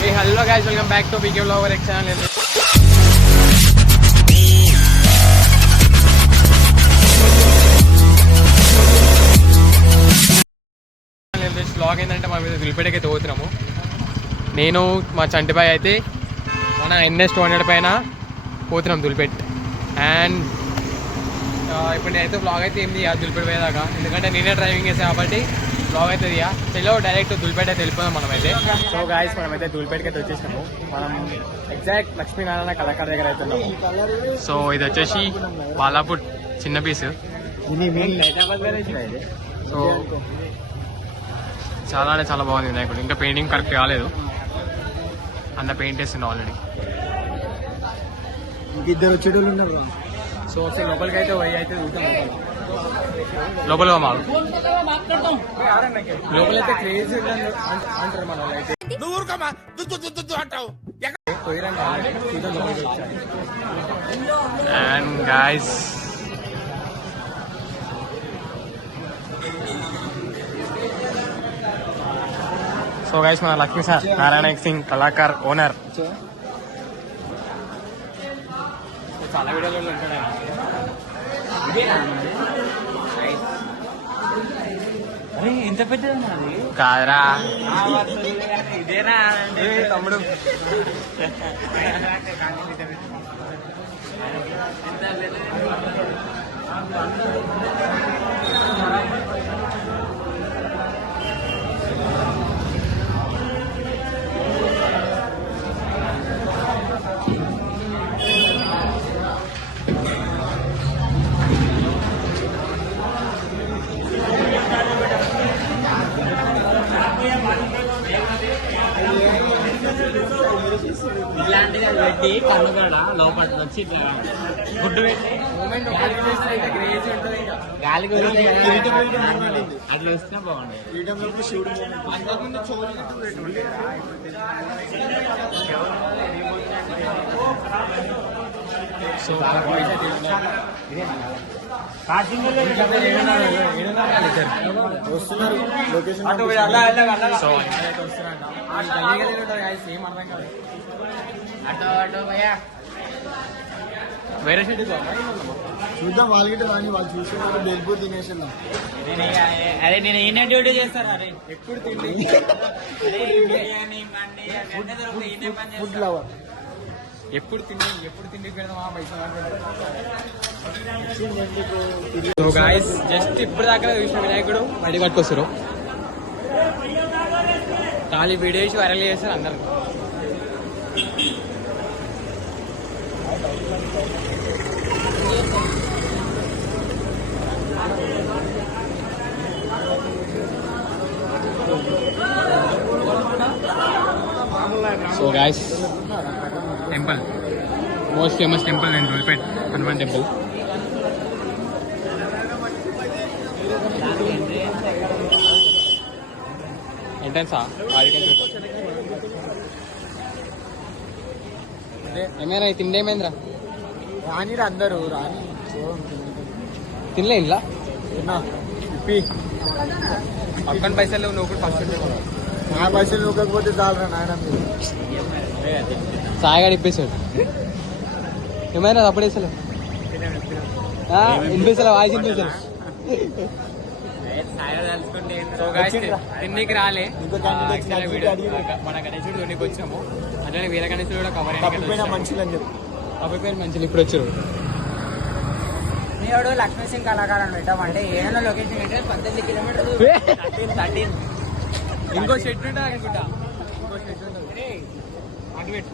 Hey, hello guys, welcome back to BK Vlogger X channel. Blog ఏంటంటే మా మీద దులిపేటకి అయితే పోతున్నాము. నేను మా చంటిబాయ్ అయితే మన NS 200 పైన పోతున్నాం దులిపేట్. అండ్ ఇప్పుడు నేనైతే బ్లాగ్ అయితే ఏం తీయాలి దులిపేట పోయేదాకా, ఎందుకంటే నేనే డ్రైవింగ్ చేసాను కాబట్టి బ్లాగ్ అయితే తీయా. చలో డైరెక్ట్ దులిపేట అయితే వెళ్ళిపోదాం మనమైతే. సో గాయస్ మనమైతే దులిపేటకి అయితే వచ్చేసినాము. మనం ఎగ్జాక్ట్ లక్ష్మీనారాయణ కళాకారు దగ్గర అవుతున్నాము. సో ఇది వచ్చేసి బాలాపూర్ చిన్న పీస్. సో చాలా అంటే చాలా బాగుంది వినాయకుడు. ఇంకా పెయింటింగ్ కరెక్ట్ కాలేదు, అన్న పెయింట్ వేస్తుంది ఆల్రెడీ. ఇద్దరు వచ్చేటోళ్ళు ఉన్నారు. సో ఒకసారి లోపలికి అయితే పోయి అయితే లోపల మాకు లోపలైతే క్రేజీ అంటారు మన వాళ్ళు అయితే. అండ్ గాయస్ సో గైస్ మన లక్ష్మీ సార్ నారాయణ సింగ్ కళాకార్ ఓనర్. చాలా వీడియోలలో ఉంటాడు ఎంత పెద్దది కాదరా ఇదేనా తమ్ముడు. ఇలాంటిది పెట్టి కన్నుగడ లోపల వచ్చి గుడ్డు పెట్టి గాలి అట్లా వస్తే బాగుండేది. వేరే షెడ్ చూద్దాం. వాళ్ళకి రాని వాళ్ళు చూసి బెల్పూర్ తినేసిందాం. అరే నేను ఈయన డ్యూటీ చేస్తాను. అరే ఎప్పుడు తిండి ఫుడ్ లవర్. ఎప్పుడు తిండి పెడదామా పైసా. సో గాయస్ జస్ట్ ఇప్పుడు దాకా చూసిన వినాయకుడు మడి కట్టుకొస్తారు. ఖాళీ వీడియో వేసి వైరల్ చేస్తారు అందరు. So guys temple, most famous temple in Dhoolpet, Hanuman temple. ఎంట్రన్సా ఏమైనా తిండేమైందిరా? రాని అందరు రాని తినలే ఇంట్లో ఇప్పి పక్కన పైసలు నువ్వు కూడా ఫస్ట్ నా పైసలు నూకపోతే చాలరా నాయన. మీరు సాయిగాడు ఇప్పేసాడు. ఏమైనా అప్పుడు వేసలే వినిపిస్తలే, వాయిస్ వినిపిస్తలే. తిన్నీకి రాలే మన గణేశుడు తిన్నీకి వచ్చినాము. అట్లనే వేరే గణేశుడు కూడా కవర్ మంచిది అని చెప్పి అబ్బాయి మంచిది ఇప్పుడు వచ్చారు. మీడు లక్ష్మీ సింగ్ కళాకారం పెట్టామంటే ఏదైనా లొకేషన్ అంటే 18 కిలోమీటర్లు 13 ఇంకో షెడ్ ఉంటుంది అనుకుంటా. ఇంకో షెడ్ ఉంటుంది అటు పెట్టు.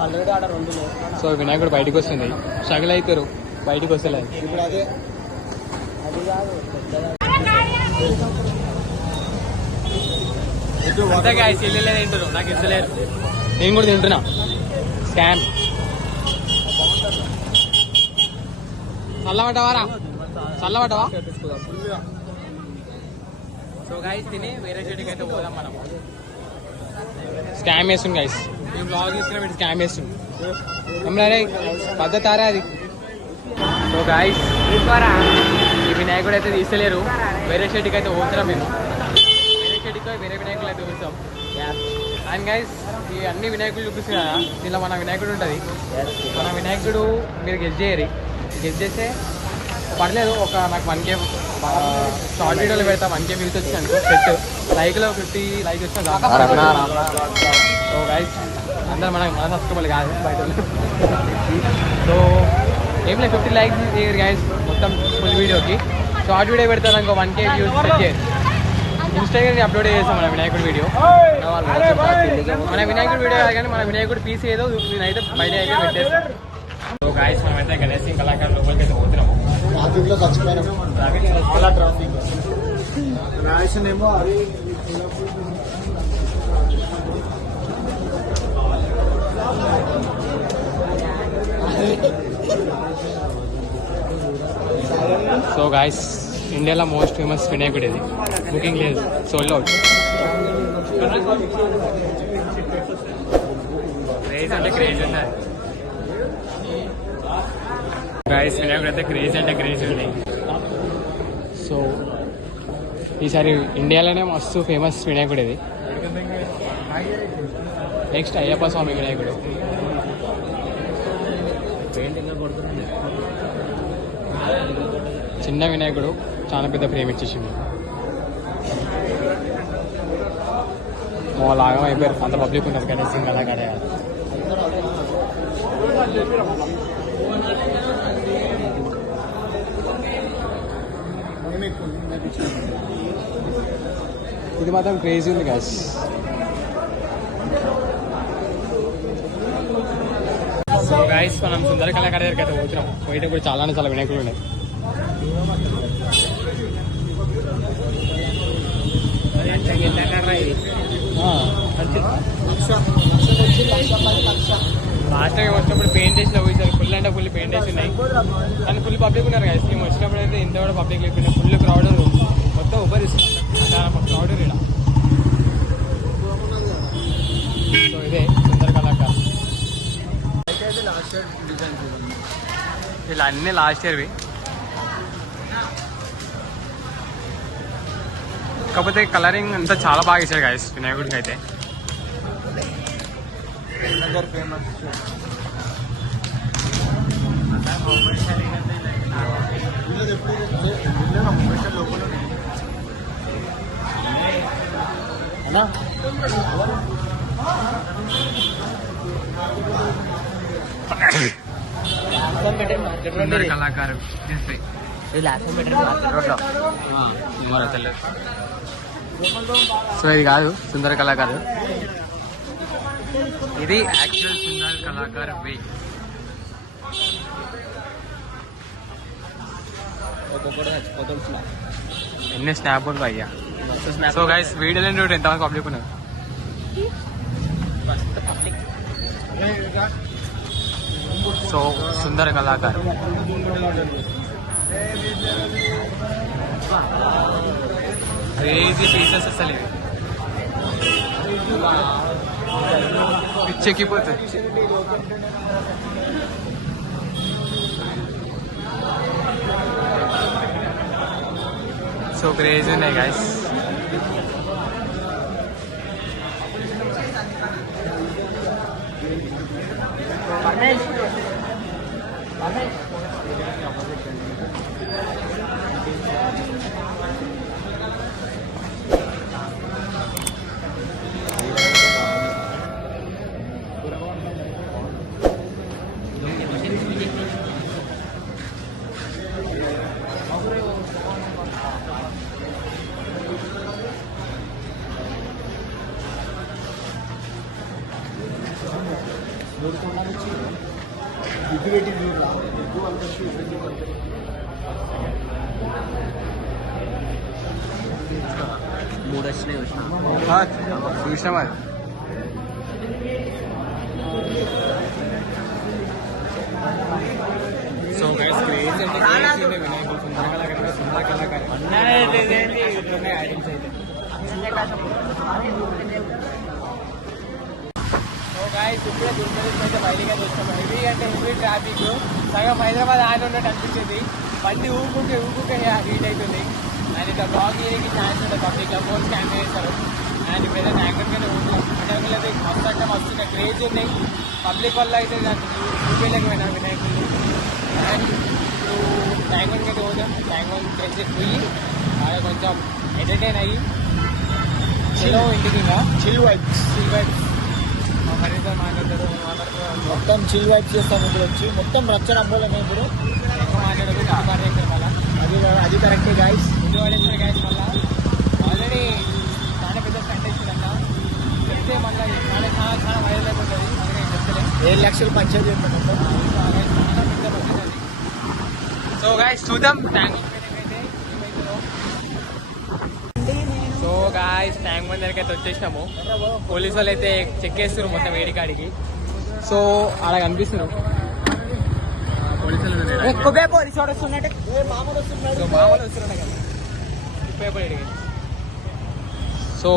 ఆల్రెడీ ఆడ 2 సో వినాయకుడు బయటకు వస్తుంది. స్ట్రగుల్ అవుతారు, బయటకు వస్తలేదు. ఇప్పుడు అదే అది కాదు అంతగా చెల్లెలే తింటారు, నాకు ఇస్తలేరు. నేను కూడా తింటున్నా. స్కామ్ చల్లబడ్డవారా? చల్లబడ్డవా? సో గైస్ తిని వేరే చెట్టుకి అయితే పోదాం మనం. స్కామ్ వేస్తుంది గైస్. మేము బ్లాగ్ తీసుకున్నా వీటి స్కామ్ వేస్తుంది. అమ్మాయి పద్ధతారా అది. సో గైస్ ఈ వినాయకుడు అయితే తీస్తలేరు, వేరే షెడ్కి అయితే పోతున్నాం మేము. వేరే షెడ్కి వేరే వినాయకుడు అయితే చూస్తాం. పోతున్నాం. అండ్ గైస్ ఈ అన్ని వినాయకుడు చూపిస్తుంది కదా, దీనిలో మన వినాయకుడు ఉంటుంది. మన వినాయకుడు మీరు గెస్ చేయరు, గెస్ చేస్తే పర్లేదు. నాకు 1K షార్ట్ వీడియోలో పెడతా. 1K వ్యూస్ వచ్చింది అనుకో సెట్, లైక్లో 50 లైక్ వచ్చిన. సో గైస్ అందరూ మన సబ్స్క్రైబర్లు కాదు బయట. సో ఏం లేదు 50 లైక్స్ గైస్ మొత్తం ఫుల్ వీడియోకి. షార్ట్ వీడియో పెడతాను అనుకో 1K వ్యూస్ సెట్ చేయరు. ఇన్స్టాగ్రామ్ అప్లోడ్ చేస్తాం మన వినాయకుడి వీడియో. మన వినాయకుడి వీడియో కానీ మన వినాయకుడి పీస్ ఏదో నేనైతే బయట అయితే పెట్టేస్తాను. సో గాయస్ మనమైతే గణేష్ సింగ్ కళాకారు లోపలికి అయితే పోతున్నాము. ట్రాఫిక్లో చచ్చిపోయినాం. చాలా ట్రాఫిక్ రాయషన్ ఏమో అది. సో గాయస్ ఇండియాలో మోస్ట్ ఫేమస్ వినాయకుడు ఇది. బుకింగ్ లేదు, సోల్డ్ అవుట్. క్రేజ్ అంటే క్రేజ్ ఉన్నది గాయస్. వినాయకుడు అయితే క్రేజ్ అంటే క్రేజ్ ఉంది. సో ఈసారి ఇండియాలోనే మస్తు ఫేమస్ వినాయకుడు ఇది. నెక్స్ట్ అయ్యప్ప స్వామి వినాయకుడు. చిన్న వినాయకుడు చాలా పెద్ద ఫ్రేమ్ ఇచ్చేసింది. లాగా అయిపోయారు, అంత పబ్లిక్ ఉన్నారు గణేష్ సింగ్ అలా కడ. ఇది మాత్రం క్రేజీ ఉంది గాయస్. సో గాయస్ మనం సుందర కళాకారు దగ్గరికి అయితే పోతున్నాం. పోయితే కూడా చాలా వినాయకులు ఉన్నాయి. లాస్ట్ టైం వచ్చినప్పుడు పెయింట్ వేసిన పోయిసారు. ఫుల్ అంటే ఫుల్ పెయింట్ వేసి ఉన్నాయి కానీ ఫుల్ పబ్లిక్ ఉన్నారు గాయస్. మేము వచ్చినప్పుడు అయితే ఇంత కూడా పబ్లిక్ లేకుండా ఫుల్ క్రౌడ్ మొత్తం ఉబర్ ఇస్తున్నారు. చాలా క్రౌడ్ ఇక్కడ. సో ఇదే సుందర కళాకారు. ఇలా అన్నీ లాస్ట్ ఇయర్వి. కాకపోతే కలరింగ్ అంతా చాలా బాగా ఇచ్చారు గాయస్ వినాయకుడికి అయితే. సుందర కళాకారు సో ఇది కాదు సుందర కళాకారు, ఇది యాక్చువల్ సుందర కళాకారు వే. ఎన్ని స్నాప్ ఉంది అయ్యా. సో గైస్ వీడియోలో చూడండి ఎంతమంది పబ్లిక్ ఉన్నారు. సో సుందర కళాకారు క్రేజీ పీసెస్ అసలు ఇవి పిచ్చెక్కిపోతుంది. సో క్రేజీ ఉన్నాయి గాయస్. చూసినా మరి సో గైస్ క్రేజ్ అంటే క్రేజ్ వినాయకుడు సుందర కళాకారు సుందర కళాకారు ఐటమ్స్ అయితే. సో గైస్ ఇప్పుడే దుర్గ అయితే బయలుగా చూస్తాము. హెవీ అంటే హెవీ ట్రాఫిక్. సగం హైదరాబాద్ ఆగి ఉన్నట్టు అనిపించింది. బండి ఊరుకుంటే హీట్ అవుతుంది. అండ్ ఇట్లా బ్లాగ్ చేయడానికి ఛాన్స్ ఉంటుంది. పబ్లిక్లో ఫోన్ స్కాన్ చేస్తారు. అండ్ ఇప్పుడైతే ట్యాంకర్ మీద వినాయకులు అయితే మస్తు అంటే మస్తు ఇంకా క్రేజ్ ఉన్నాయి. పబ్లిక్ వల్ల అయితే దాన్ని చూపించలేకపోయినా వినాయకులు. అండ్ ఇప్పుడు ట్యాంకర్ మీద పోదాం. ట్యాంకర్ చేసి పోయి బాగా కొంచెం ఎంటర్టైన్ అయ్యి చలో ఇంటికి ఇంకా చిల్ వైబ్స్ హరితో మాట్లాడతారు మొత్తం చిల్ వైబ్స్ చేస్తాం. ఇప్పుడు వచ్చి మొత్తం రచ్చన అవ్వాలి ఇప్పుడు ఎక్కువ మాట్లాడదు మళ్ళీ అది కరెక్టే గాయస్. విజయవాడేశ్వర గ్యాస్ మళ్ళీ ఆల్రెడీ చాలా పెద్ద కంటెక్షన్ అన్న చెప్తే మళ్ళీ చాలా చాలా వైరల్ అయిపోతుంది. అందుకే చెప్తలే 7 లక్షలు పంచాయతీ చేస్తాం మొత్తం. చాలా పెద్ద బడ్జెట్ అది. సో గాయస్ చూద్దాం ట్యాంక్ అయితే ఏమైతుందో. సో గాయస్ ట్యాంక్ బండ్ దగ్గరికి అయితే వచ్చేసినాము. పోలీసు వాళ్ళు అయితే చెక్ చేస్తున్నారు మొత్తం వేడికాడికి. సో అలా కనిపిస్తున్నారు పోలీసు వాడు వస్తున్నట్టే. సో మామూలు వస్తున్నాడు కదా పేపర్ ఎడిగి. సో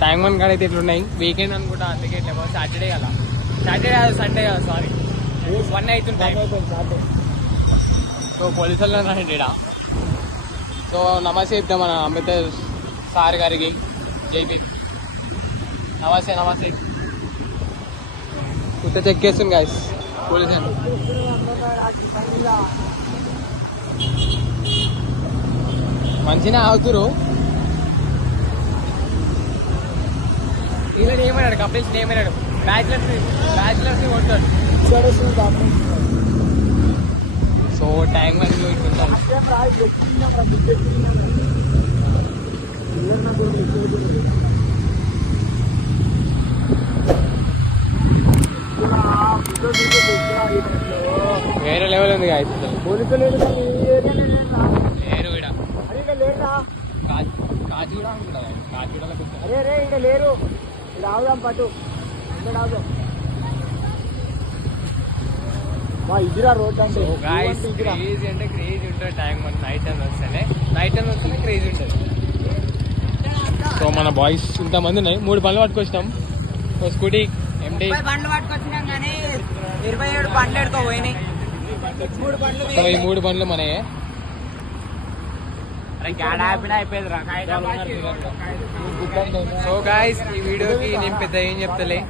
ట్యాంక్ బండ్ కాడ అయితే ఇట్లున్నాయి. వీకెండ్ అనుకుంటా అందుకే ఇట్లేమో. సాటర్డే కదా, సాటర్డే కాదు సండే కదా, సారీ 1 అవుతుంది. సో పోలీసు వాళ్ళు రండి ఈడ. సో నమస్తే చెప్తాం మన అంబేద్కర్ సార్ గారికి. జైపీ నమస్తే నమస్తే. ఇంత చెక్ చేస్తుంది గాయస్ పోలీసు అని. మంచిగా ఆగుతురు. ఇలా ఏమన్నాడు కపిల్స్ ఏమన్నాడు బ్యాచిలర్స్ కొడతాడు. సో ట్యాంక్ బండ్లో ఇట్లుంటారు. వేరే లెవెల్ ఉంది గాయస్. లేరు ఈడ కాచిగూడ అనుకుంటా. కాచిగూడలో లేరు రావుదాం పట్టు రావుదాం. ఇదిరా రోడ్ అంటే గాయస్ క్రేజీ అంటే క్రేజీ ఉంటుంది ట్యాంక్ బండ్. నైట్ టైం వస్తేనే క్రేజీ ఉంటుంది. సో మన బాయ్స్ ఇంతమంది ఉన్నాయి. 3 బండ్లు పట్టుకొచ్చినాం. సో స్కూటీ ఎంటీ బండ్లు పట్టుకొచ్చినాం కానీ 27 బండ్లు ఎడుకో పోయినాయి. 3 బండ్లు. సో ఈ 3 బండ్లు మనయే. సో గాయస్ ఈ వీడియోకి నేను పెద్ద ఏం చెప్తలే.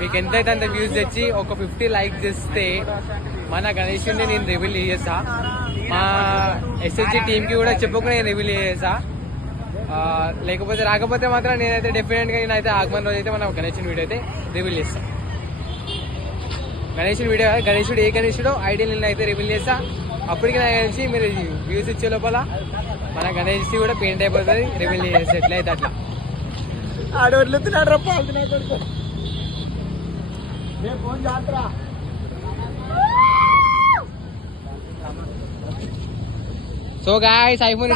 మీకు ఎంతైతే అంత వ్యూస్ తెచ్చి ఒక 50 లైక్స్ చేస్తే మన గణేషుని నేను రివీల్ చేసా. మా ఎస్ఎస్జి టీంకి కూడా చెప్పకుండా నేను రివీల్ చేసా. లేకపోతే రాకపోతే మాత్రం నేనైతే డెఫినెట్గా నేనైతే ఆగమన్ రోజు అయితే మన గణేషుని వీడియో అయితే రివీల్ చేస్తాను. గణేషుని వీడియో గణేషుడు ఏ గణేషుడో ఐడియా నేను అయితే రివీల్ చేస్తా. అప్పటికి నాకు తెలిసి మీరు వ్యూస్ ఇచ్చే లోపల మన గణేష్ కూడా పెయింట్ అయిపోతుంది. రివీల్ చేసి ఎట్లయితే అట్లా ఆడోడ్లుతున్నాడు రప్ప ఫోన్ జాతరా. So guys iPhone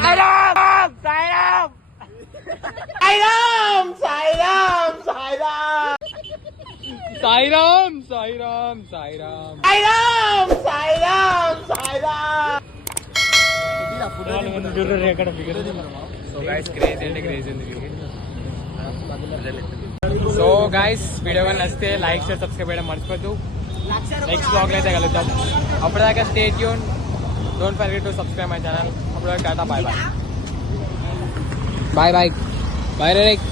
so guys video కానీ నచ్చితే లైక్ షేర్ సబ్స్క్రైబ్ చేయడం మర్చిపోద్దు. నెక్స్ట్ బ్లాగ్ అయితే కలుద్దాం. అప్పటిదాకా stay tune. Don't forget to subscribe my channel. అప్పుడు tata bye bye bye bye bye rake.